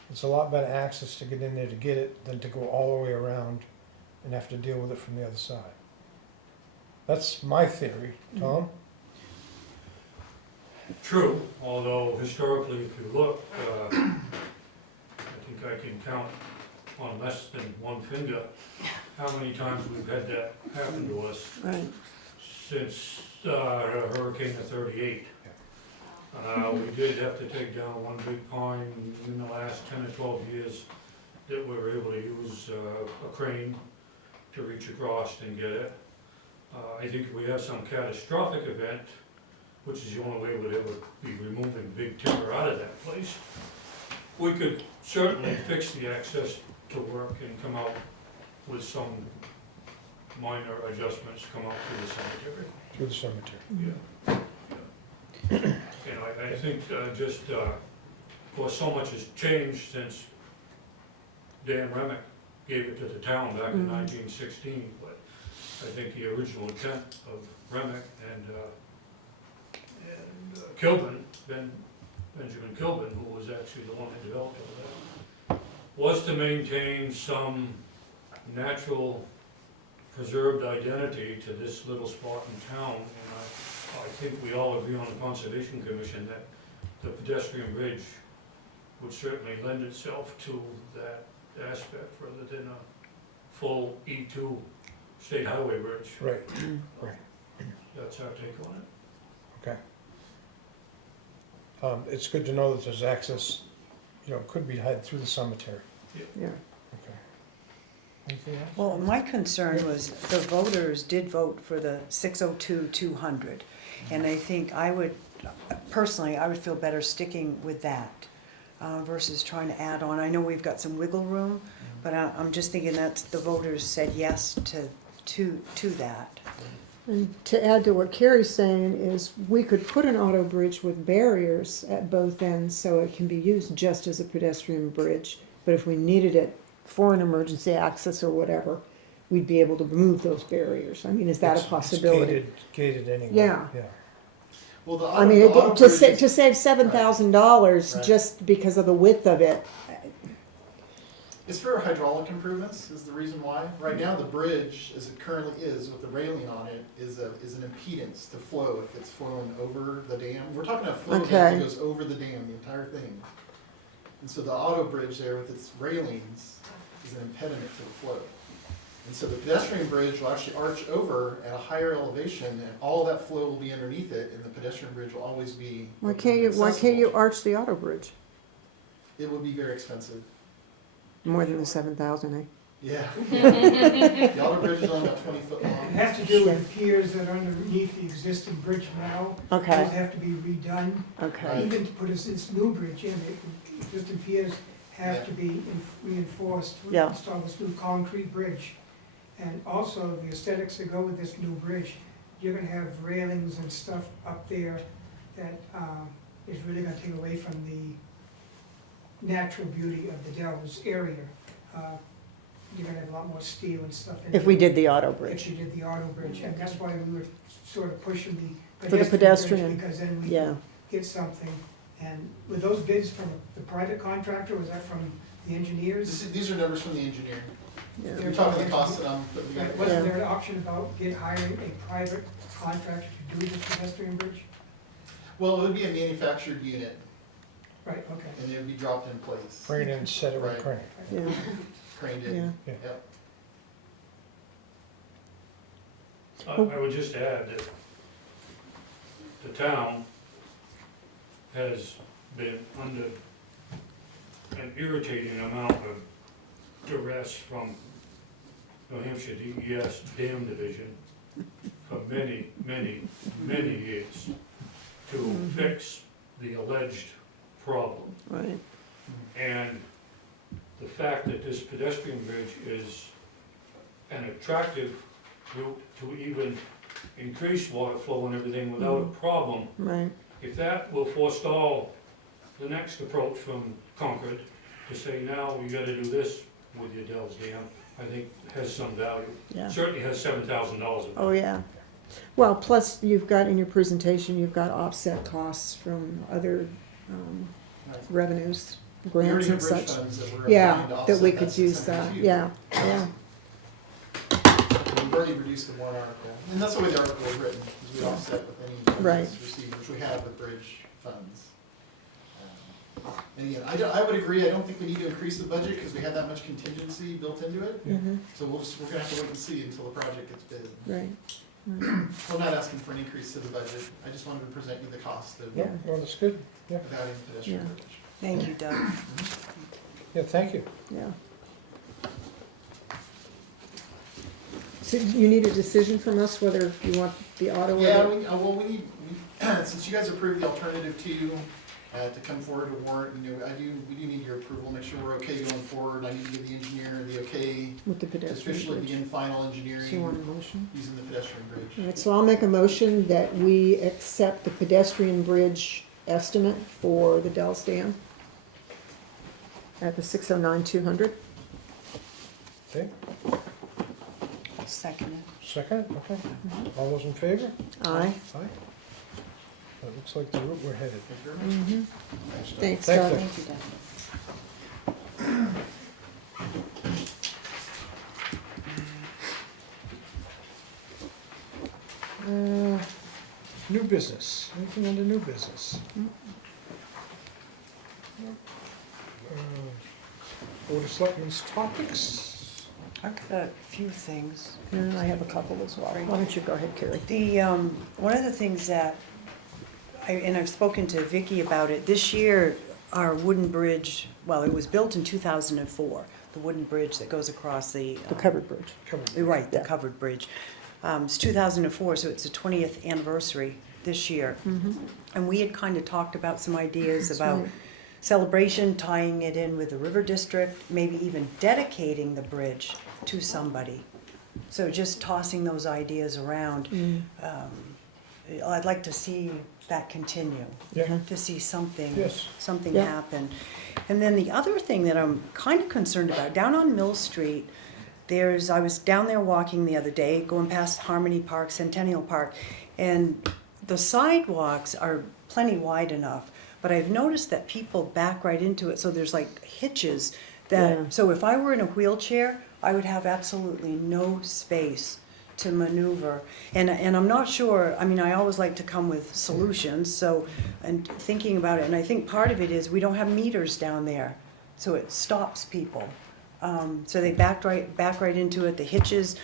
It's a lot better access to get in there to get it than to go all the way around and have to deal with it from the other side. That's my theory. Tom? True, although historically, if you look, I think I can count on less than one finger how many times we've had that happen to us Right. since Hurricane of '38. We did have to take down one big pine in the last 10 or 12 years that we were able to use a crane to reach across and get it. I think if we have some catastrophic event, which is the only way we'd ever be removing big timber out of that place, we could certainly fix the access to work and come out with some minor adjustments, come out through the cemetery. Through the cemetery. Yeah. And I think just, of course, so much has changed since Dan Remick gave it to the town back in 1916, but I think the original intent of Remick and Kilburn, Benjamin Kilburn, who was actually the one who developed all that, was to maintain some natural preserved identity to this little spot in town. And I think we all agree on the Conservation Commission that the pedestrian bridge would certainly lend itself to that aspect rather than a full E2 state highway bridge. Right, right, That's our take on it. okay. It's good to know that there's access, could be had through the cemetery. Yeah. Okay. Anything else? Well, my concern was the voters did vote for the 602-200. And I think personally, I would feel better sticking with that versus trying to add on. I know we've got some wiggle room, but I'm just thinking that the voters said yes to that. And to add to what Carrie's saying is we could put an auto bridge with barriers at both ends so it can be used just as a pedestrian bridge. But if we needed it for an emergency access or whatever, we'd be able to remove those barriers. I mean, is that a possibility? It's gated anyway. Yeah. Well, the I mean, auto to bridge is- save $7,000 Right. just because of the width of it. It's for hydraulic improvements is the reason why. Right now, the bridge, as it currently is, with the railing on it, is an impedance to flow if it's flowing over the dam. We're talking about flow Okay. that goes over the dam, the entire thing. And so the auto bridge there with its railings is an impediment to the flow. And so the pedestrian bridge will actually arch over at a higher elevation, and all that flow will be underneath it, and the pedestrian bridge will always be Why can't you accessible. arch the auto bridge? It would be very expensive. More than the 7,000, eh? Yeah. The auto bridge is only about 20 foot It long. has to do with piers that are underneath the existing bridge now. Okay. Those have to be redone. Okay. Even to put this new bridge in, the existing piers have to be reinforced. We Yeah. install this new concrete bridge. And also the aesthetics that go with this new bridge, you're gonna have railings and stuff up there that is really gonna take away from the natural beauty of the Dells area. You're gonna have a lot more steel and stuff in If there. we did the auto If bridge. you did the auto bridge, and that's why we were sort of pushing the For the pedestrian, bridge, because then we Yeah. could get something. And were those bids from the private contractor, was that from the engineers? These are numbers from the engineer. Yeah. You're talking the cost that I'm putting together. Wasn't there an option about hiring a private contractor to do this pedestrian bridge? Well, it would be a manufactured unit, Right, okay. and it would be dropped in place. Bring it in and set it with Right. crane. Yeah, Craned yeah. in. Yeah. Yep. I would just add that the town has been under an irritating amount of duress from New Hampshire DES Dam Division for many, many, many years to fix the alleged problem. Right. And the fact that this pedestrian bridge is an attractive route to even increase water flow and everything without a problem, Right. if that will forestall the next approach from Concord to say, now you gotta do this with your Dells Dam, I think has some value. Yeah. Certainly has $7,000 in it. Oh, yeah. Well, plus you've got in your presentation, you've got offset costs from other Right. revenues, We already grants have and bridge such. funds that we're applying Yeah, to that offset we could use 600 that, too. yeah, yeah. We've already reduced the warrant article, and that's the way the article was written, is we offset with any Right. funds received, which we have with bridge funds. And again, I would agree, I don't think we need to increase the budget, because we have that much contingency built into it, Mhm. so we're gonna have to wait and see until the project gets bid. Right. I'm not asking for an increase to the budget, I just wanted to present you the cost of Yeah, well, that's good. adding pedestrian Yeah. bridge. Thank you, Doug. Yeah, thank you. Yeah. So you need a decision from us whether you want the auto or Yeah, the... well, we need, since you guys approved the alternative two, to come forward to warrant, we do need your approval, make sure we're okay going forward. I need to give the engineer the okay With the to pedestrian officially bridge. begin final So you want engineering a motion? using the pedestrian bridge. All right, so I'll make a motion that we accept the pedestrian bridge estimate for the Dells Dam at the 609,200. Okay, Second it. second, okay. All those in favor? Aye. Aye. That looks like the route we're headed. Thank you very much. Mhm. Thanks, Thanks, Doug. Doug. Thank you, Doug. New business, anything under new business? Board of Selectmen's topics. I've got a few things. And I have a couple as well. Why don't you go ahead, Carrie? The, one of the things that, and I've spoken to Vicky about it, this year, our wooden bridge, well, it was built in 2004, the wooden bridge that goes across the. The covered bridge. Right, the Yeah. covered bridge. It's 2004, so it's the 20th anniversary this year. And we had kind of talked about some ideas That's about right. celebration, tying it in with the river district, maybe even dedicating the bridge to somebody. So just tossing those ideas around. I'd like to see that continue, Yeah. to see something, Yes. something Yeah. happen. And then the other thing that I'm kind of concerned about, down on Mill Street, I was down there walking the other day, going past Harmony Park, Centennial Park, and the sidewalks are plenty wide enough, but I've noticed that people back right into it, so there's like hitches Yeah. that, so if I were in a wheelchair, I would have absolutely no space to maneuver. And I'm not sure, I mean, I always like to come with solutions, so, and thinking about it, and I think part of it is we don't have meters down there, so it stops people. So they back right into it, the hitches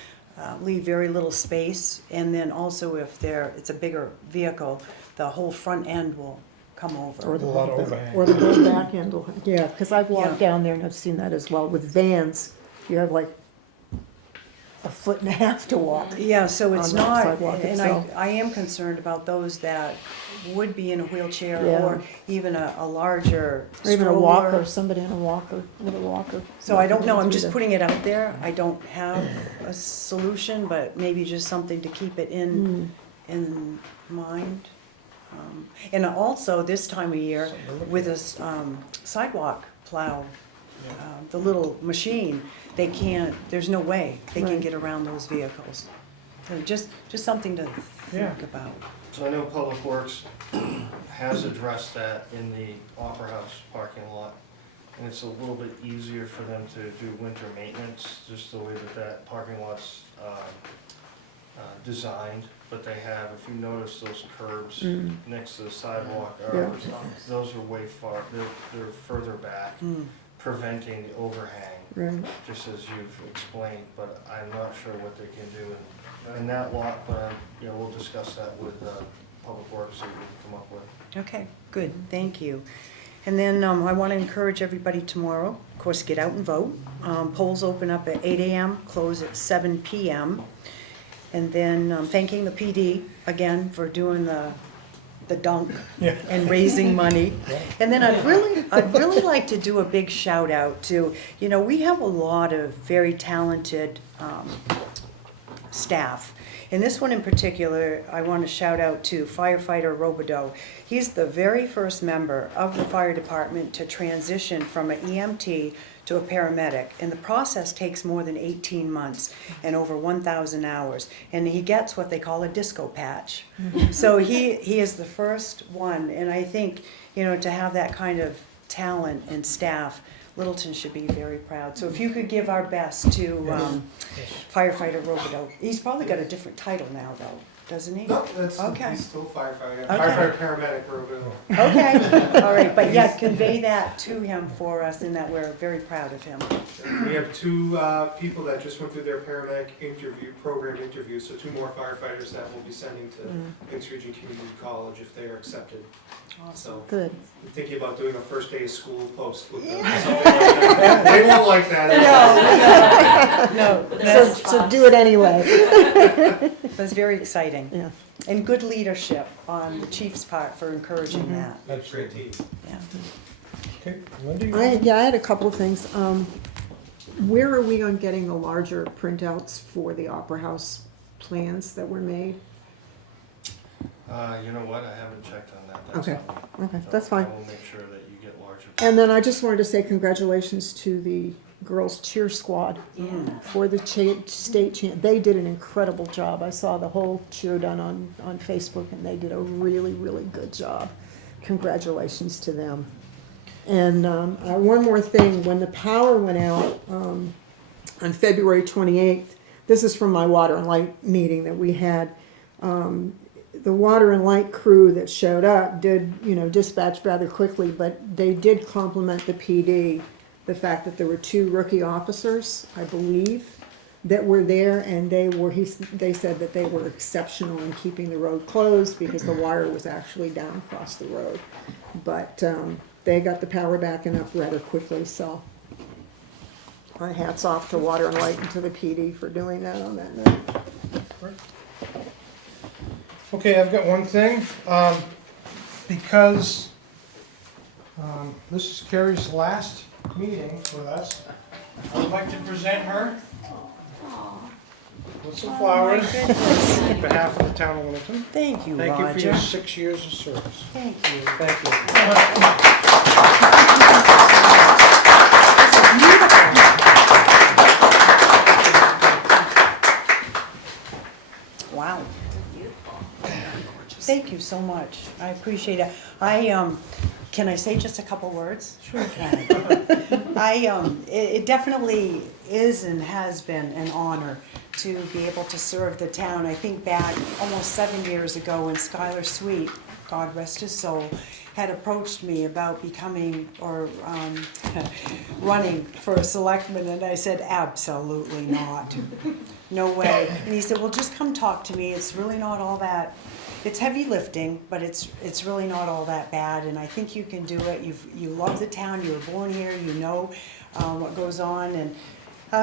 leave very little space, and then also if it's a bigger vehicle, the whole front end will come over. Or the, A lot of overhang. or the whole back end will, yeah, because I've walked Yeah. down there and I've seen that as well. With vans, you have like a foot and a half to walk. Yeah, so it's on that not, sidewalk and itself. I am concerned about those that would be in a wheelchair Yeah. or even a larger Or even a walker, stroller. somebody in a walker, with a walker. So I don't know, I'm walking just through putting it out there. I don't have a solution, but maybe just something to keep it in mind. And also this time of year, with a sidewalk plow, the little machine, there's no way they can Right. get around those vehicles. So just something to Yeah. think about. So I know Public Works has addressed that in the Opera House parking lot. And it's a little bit easier for them to do winter maintenance, just the way that parking lot's designed. But they have, if you notice those curbs next to the sidewalk, those are way far, they're further back, preventing the overhang, Right. just as you've explained. But I'm not sure what they can do in that lot, but, we'll discuss that with Public Works, see what we can come up with. Okay, good, thank you. And then I want to encourage everybody tomorrow, of course, get out and vote. Polls open up at 8 a.m., close at 7 p.m. And then thanking the PD again for doing the dunk Yeah. and raising money. And then I'd really like to do a big shout out to, we have a lot of very talented staff. And this one in particular, I want to shout out to firefighter Robideau. He's the very first member of the fire department to transition from an EMT to a paramedic. And the process takes more than 18 months and over 1,000 hours. And he gets what they call a disco patch. So he is the first one. And I think, to have that kind of talent and staff, Littleton should be very proud. So if you could give our best to firefighter Robideau. He's probably got a different title now, though, doesn't he? No, that's, Okay. he's still firefighter, Okay. firefighter, paramedic, Robo. Okay, all right, but yeah, convey that to him for us, and that we're very proud of him. We have two people that just went through their paramedic program interview, so two more firefighters that we'll be sending to Prince Regent Community College if they are accepted. So Good. I'm thinking about doing a first day of school post with them or something like that. They won't like that. No, So do it anyway. that's very exciting. Yeah. And good leadership on the chief's part for encouraging that, That's a great team. yeah. Okay, Lindy? I had a couple of things. Where are we on getting the larger printouts for the Opera House plans that were made? You know what, I haven't checked on that. That's Okay. on me. Okay, So that's fine. I will make sure that you get larger. And then I just wanted to say congratulations to the girls cheer squad for the state champ. They did an incredible job. I saw the whole cheer done on Facebook, and they did a really, really good job. Congratulations to them. And one more thing, when the power went out on February 28th, this is from my water and light meeting that we had, the water and light crew that showed up did, dispatch rather quickly, but they did compliment the PD the fact that there were 2 rookie officers, I believe, that were there, and they said that they were exceptional in keeping the road closed because the wire was actually down across the road. But they got the power back and up rather quickly, so my hat's off to Water and Light and to the PD for doing that on that night. Okay, I've got one thing. Because this is Carrie's last meeting with us, I would like to present her with some flowers on behalf of the town of Littleton. Thank you, Thank you for your Roger. 6 years of service. Thank you. Thank you. Wow. Thank you so much. I appreciate it. Can I say just a couple words? Sure can. It definitely is and has been an honor to be able to serve the town. I think back almost 7 years ago when Skylar Sweet, God rest his soul, had approached me about becoming or running for a selectman, and I said, absolutely not. No way. And he said, well, just come talk to me. It's really not all that. It's heavy lifting, but it's really not all that bad, and I think you can do it. You love the town. You were born here. You know what goes on, and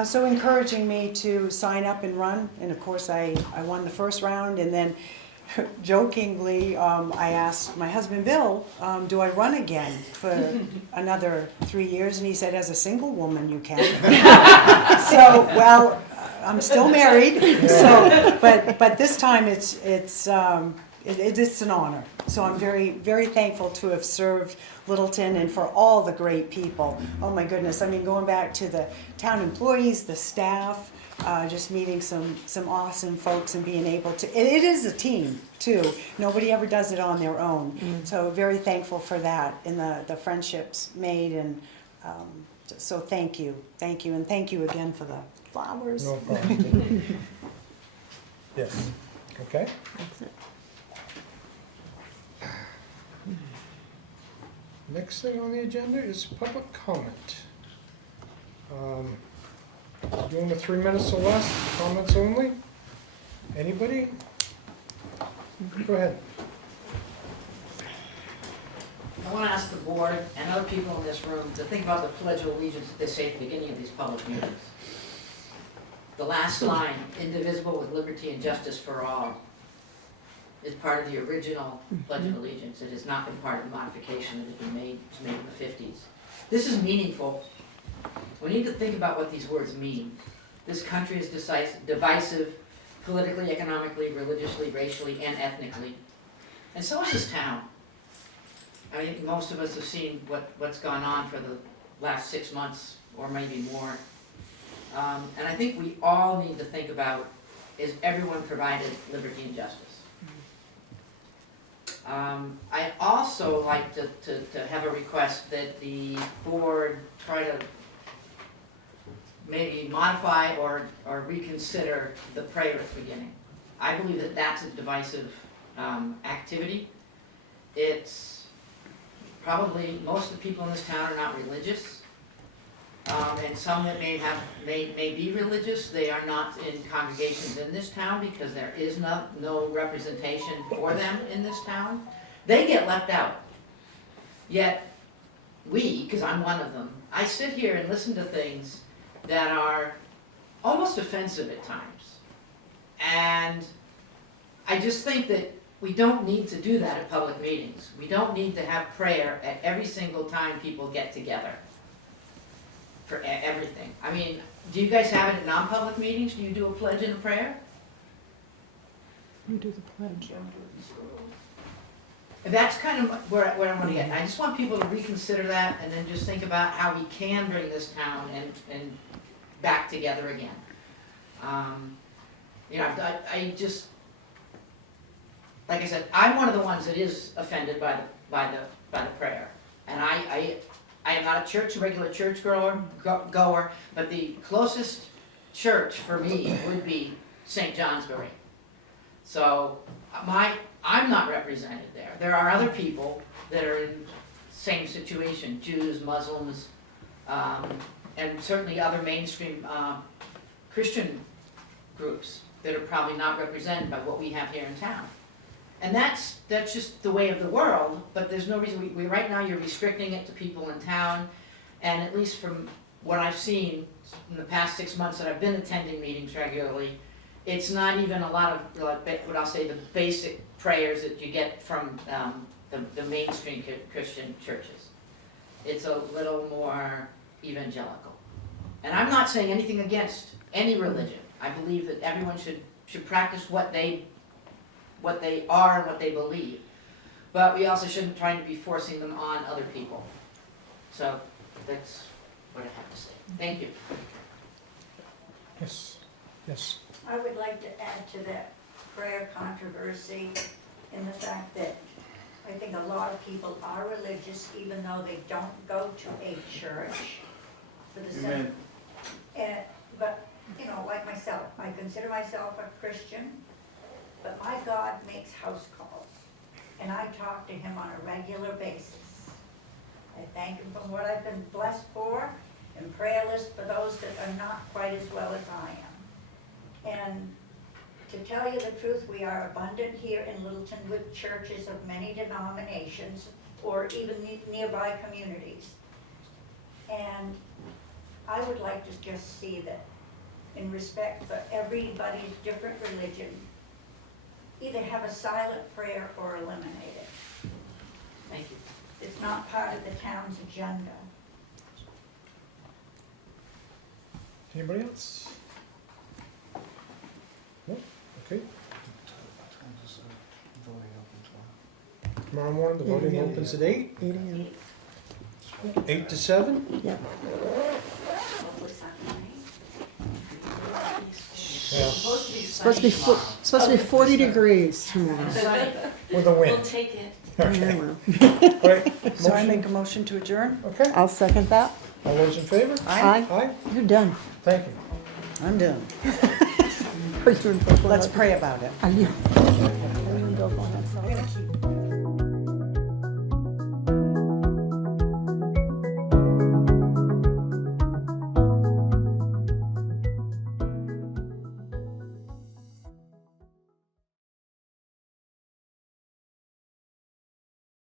so encouraging me to sign up and run. And of course, I won the first round, and then jokingly, I asked my husband Bill, do I run again for another 3 years? And he said, as a single woman, you can. So, well, I'm still married. So, but this time it's an honor. So I'm very, very thankful to have served Littleton and for all the great people. Oh my goodness, I mean, going back to the town employees, the staff, just meeting some awesome folks and being able to, it is a team too. Nobody ever does it on their own. So very thankful for that and the friendships made, and so thank you, and thank you again for the flowers. No problem. Yes, okay. That's it. Next thing on the agenda is public comment. Doing the 3 minutes or less, comments only. Anybody? Go ahead. I want to ask the board and other people in this room to think about the Pledge of Allegiance that they say at the beginning of these public meetings. The last line, indivisible with liberty and justice for all, is part of the original Pledge of Allegiance. It has not been part of the modification that has been made in the 50s. This is meaningful. We need to think about what these words mean. This country is divisive politically, economically, religiously, racially, and ethnically. And so is this town. I mean, most of us have seen what's gone on for the last 6 months or maybe more. And I think we all need to think about, is everyone provided liberty and justice? I also like to have a request that the board try to maybe modify or reconsider the prayer at the beginning. I believe that that's a divisive activity. It's probably, most of the people in this town are not religious. And some that may be religious, they are not in congregations in this town because there is no representation for them in this town. They get left out. Yet we, because I'm one of them, I sit here and listen to things that are almost offensive at times. And I just think that we don't need to do that at public meetings. We don't need to have prayer at every single time people get together for everything. I mean, do you guys have it at non-public meetings? Do you do a pledge and a prayer? We do the pledge. That's kind of where I want to get. I just want people to reconsider that and then just think about how we can bring this town and back together again. You know, I just, like I said, I'm one of the ones that is offended by the prayer, and I am not a regular church goer, but the closest church for me would be St. Johnsbury. So I'm not represented there. There are other people that are in the same situation, Jews, Muslims, and certainly other mainstream Christian groups that are probably not represented by what we have here in town. And that's just the way of the world, but there's no reason, right now you're restricting it to people in town, and at least from what I've seen in the past 6 months that I've been attending meetings regularly, it's not even a lot of, like, what I'll say, the basic prayers that you get from the mainstream Christian churches. It's a little more evangelical. And I'm not saying anything against any religion. I believe that everyone should practice what they are and what they believe. But we also shouldn't try to be forcing them on other people. So that's what I have to say. Thank you. Yes, yes. I would like to add to that prayer controversy in the fact that I think a lot of people are religious even though they don't go to a church for the same. But, you know, like myself, I consider myself a Christian, but my God makes house calls, and I talk to him on a regular basis. I thank him for what I've been blessed for, and prayer list for those that are not quite as well as I am. And to tell you the truth, we are abundant here in Littleton with churches of many denominations, or even nearby communities. And I would like to just see that, in respect for everybody's different religion, either have a silent prayer or eliminate it. Thank you. It's not part of the town's agenda. Anybody else? No? Okay. Tomorrow morning, the voting opens at 8, 8 a.m. 8 to 7? Yeah. Hopefully Saturday night. It's supposed to be sunny tomorrow. Supposed to be 40 degrees tomorrow. Sunny. With a We'll wind. take it. Yeah, well. All right, So I motion? make a motion to adjourn? Okay, I'll second that. all those in favor? Aye. Aye, You're done. thank you. I'm done. Are you in Brooklyn? Let's pray about it. Are you? Are you in Brooklyn? I'm gonna keep